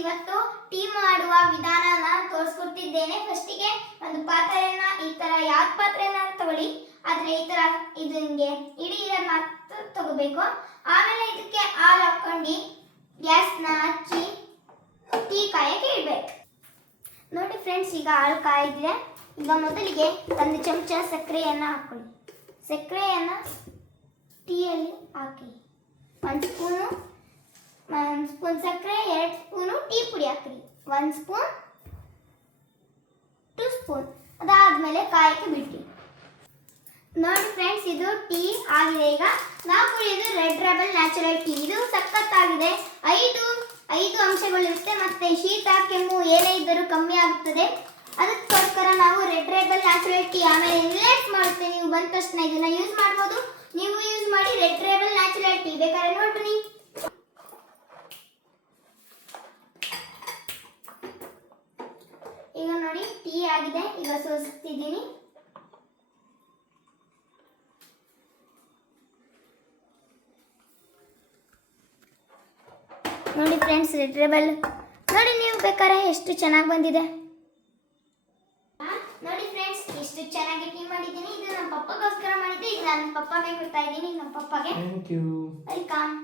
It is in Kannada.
ಇವತ್ತು ಟೀ ಮಾಡುವ ವಿಧಾನನ ತೋರಿಸ್ಕೊಡ್ತಿದ್ದೇನೆ. ಫಸ್ಟಿಗೆ ಒಂದು ಪಾತ್ರೆಯನ್ನ ಈ ತರ ಯಾವ ಪಾತ್ರೆನ ತಗೊಳ್ಳಿ, ಆದ್ರೆ ಈ ತರ ಇದು ಹಿಂಗೆ ಇಡೀ ಇರೋದನ್ನ ತಗೋಬೇಕು. ಆಮೇಲೆ ಇದಕ್ಕೆ ಹಾಲು ಹಾಕೊಂಡು ಗ್ಯಾಸ್ನ ಹಚ್ಚಿ ಟೀ ಕಾಯಕ್ಕೆ ಇಡ್ಬೇಕು. ನೋಡಿ ಫ್ರೆಂಡ್ಸ್, ಈಗ ಹಾಲು ಕಾಯಿದ್ರೆ ಈಗ ಮೊದಲಿಗೆ ಒಂದು ಚಮಚ ಸಕ್ಕರೆಯನ್ನು ಹಾಕೊಳ್ಳಿ. ಸಕ್ಕರೆಯನ್ನು ಟೀಯಲ್ಲಿ ಹಾಕಿ. ಒಂದು ಸ್ಪೂನ್ ಸಕ್ಕರೆ, 2 ಸ್ಪೂನು ಟೀ ಪುಡಿ ಹಾಕ್ರಿ. 1 ಸ್ಪೂನ್, 2 ಸ್ಪೂನ್. ಅದಾದ್ಮೇಲೆ ಕಾಯಕ್ಕೆ ಬಿಟ್ಟು. ನೋಡಿ ಫ್ರೆಂಡ್ಸ್, ಇದು ಟೀ ಆಗಿದೆ. ಈಗ ನಾವು ಕುಡಿಯೋದು ರೆಡ್ ರೆಬಲ್ ನ್ಯಾಚುರಲ್ ಟೀ. ಇದು ಸಖತ್ತಾಗಿದೆ. 5 ಅಂಶಗಳಿರುತ್ತೆ. ಮತ್ತೆ ಶೀತ ಕೆಮ್ಮು ಏನೇ ಇದ್ದರೂ ಕಮ್ಮಿ ಆಗುತ್ತದೆ. ಅದಕ್ಕೋಸ್ಕರ ನಾವು ರೆಡ್ ರೆಬಲ್ ನ್ಯಾಚುರಲ್ ಟೀ ಆಮೇಲೆ ರಿಲ್ಯಾಕ್ಸ್ ಮಾಡುತ್ತೆ. ನೀವು ಬಂದ ತಕ್ಷಣ ಇದನ್ನ ಯೂಸ್ ಮಾಡ್ಬೋದು. ನೀವು ಯೂಸ್ ಮಾಡಿ ರೆಡ್ ರೆಬಲ್ ನ್ಯಾಚುರಲ್ ಟೀ. ಬೇಕಾದ್ರೆ ನೋಡ್ರಿ. ಈಗ ನೋಡಿ ಟೀ ಆಗಿದೆ. ಈಗ ಸೋಸ್ತಿದ್ದೀನಿ. ನೋಡಿ ಫ್ರೆಂಡ್ಸ್, ರೆಡ್ ರೆಬಲ್ ನೋಡಿ, ನೀವು ಬೇಕಾದ್ರೆ ಎಷ್ಟು ಚೆನ್ನಾಗಿ ಬಂದಿದೆ. ನೋಡಿ ಫ್ರೆಂಡ್ಸ್, ಎಷ್ಟು ಚೆನ್ನಾಗಿ ಟೀ ಮಾಡಿದ್ದೀನಿ. ಇದು ನಮ್ಮ ಪಪ್ಪಗೋಸ್ಕರ ಮಾಡಿದ್ದೆ. ಇದು ನನ್ನ ಪಪ್ಪಗೆ ಕೊಡ್ತಾ ಇದ್ದೀನಿ. ನಮ್ಮ ಪಪ್ಪಗೆ ವೆಲ್ಕಮ್.